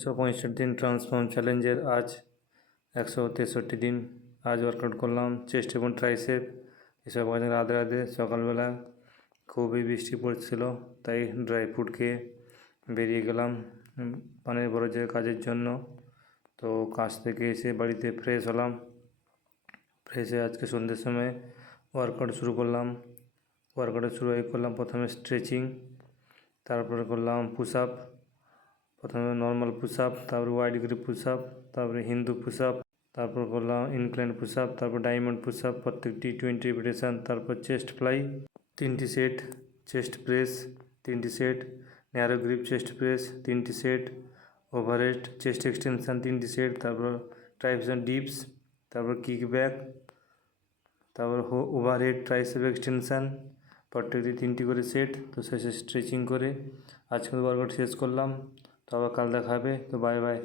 165 দিন ট্রান্সফর্ম চ্যালেঞ্জের আজ 163 দিন। আজ ওয়ার্কআউট করলাম চেস্ট এবং ট্রাইসেপ। এসব কাজে রাধে রাধে। সকালবেলা খুবই বৃষ্টি পড়ছিল, তাই ড্রাই ফ্রুট খেয়ে বেরিয়ে গেলাম পানের বরজের কাজের জন্য। তো কাজ থেকে এসে বাড়িতে ফ্রেশ হলাম। ফ্রেশ হয়ে আজকে সন্ধ্যের সময় ওয়ার্কআউট শুরু করলাম। করলাম প্রথমে স্ট্রেচিং, তারপরে করলাম পুশ আপ। প্রথমে নর্মাল পুশ আপ, তারপরে ওয়াইড গ্রিপ পুশ আপ, তারপরে হিন্দু পুশ আপ, তারপর করলাম ইনক্লাইন পুশ আপ, তারপর ডায়মন্ড পুশ আপ, প্রত্যেকটি 20 রিপিটেশন। তারপর চেস্ট ফ্লাই 3টি সেট, চেস্ট প্রেস 3টি set, narrow grip chest press 3টি সেট, ওভারহেড চেস্ট এক্সটেনশন 3টি সেট, তারপর ট্রাইসেপ ডিপস, তারপর কিক ব্যাক, তারপর ওভারহেড ট্রাইসেপ এক্সটেনশন, প্রত্যেকটি 3টি করে সেট। তো শেষে স্ট্রেচিং করে আজকের ওয়ার্কআউট শেষ করলাম। তো আবার কাল দেখা হবে। তো বাই বাই।